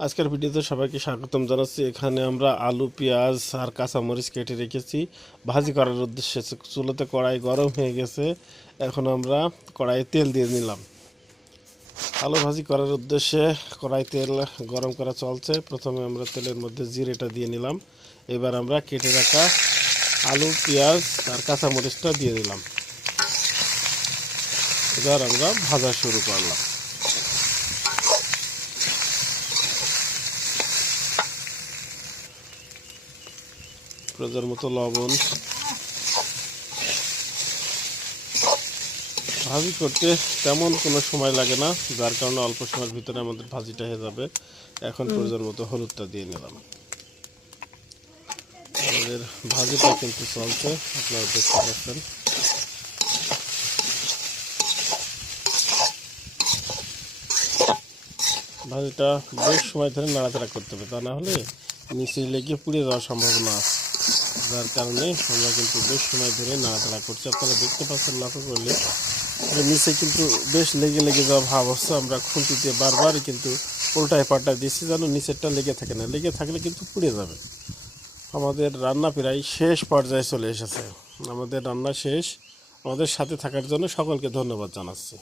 আজকের ভিডিওতে সবাইকে স্বাগতম জানাচ্ছি। এখানে আমরা আলু, পেঁয়াজ আর কাঁচামরিচ কেটে রেখেছি ভাজি করার উদ্দেশ্যে। চুলোতে কড়াই গরম হয়ে গেছে, এখন আমরা কড়াইয়ে তেল দিয়ে নিলাম। আলু ভাজি করার উদ্দেশ্যে কড়াই তেল গরম করা চলছে। প্রথমে আমরা তেলের মধ্যে জিরেটা দিয়ে নিলাম। এবার আমরা কেটে রাখা আলু, পেঁয়াজ আর কাঁচামরিচটা দিয়ে দিলাম। এবার আমরা ভাজা শুরু করলাম। প্রয়োজন মতো লবণ। ভাজি করতে তেমন কোনো সময় লাগে না, যার কারণে অল্প সময়ের ভিতরে আমাদের ভাজিটা হয়ে যাবে। এখন প্রয়োজন মতো হলুদটা দিয়ে নিলাম। আমাদের ভাজিটা কিন্তু চলছে, আপনারা দেখতে পাচ্ছেন। ভাজিটা বেশ সময় ধরে নাড়াচাড়া করতে হবে, তা না হলে নিচে লেগে পুড়ে যাওয়ার সম্ভাবনা আছে। যার কারণে আমরা কিন্তু বেশ সময় ধরে নাড়াচাড়া করছি। আপনারা দেখতে পাচ্ছেন, লক্ষ্য করলে নিচে কিন্তু বেশ লেগে লেগে যাওয়া ভাব হচ্ছে। আমরা খুন্তিতে বারবার কিন্তু উল্টায় পাল্টায় দিচ্ছি যেন নিচেরটা লেগে থাকে না, লেগে থাকলে কিন্তু পুড়ে যাবে। আমাদের রান্না প্রায় শেষ পর্যায়ে চলে এসেছে। আমাদের রান্না শেষ। আমাদের সাথে থাকার জন্য সকলকে ধন্যবাদ জানাচ্ছি।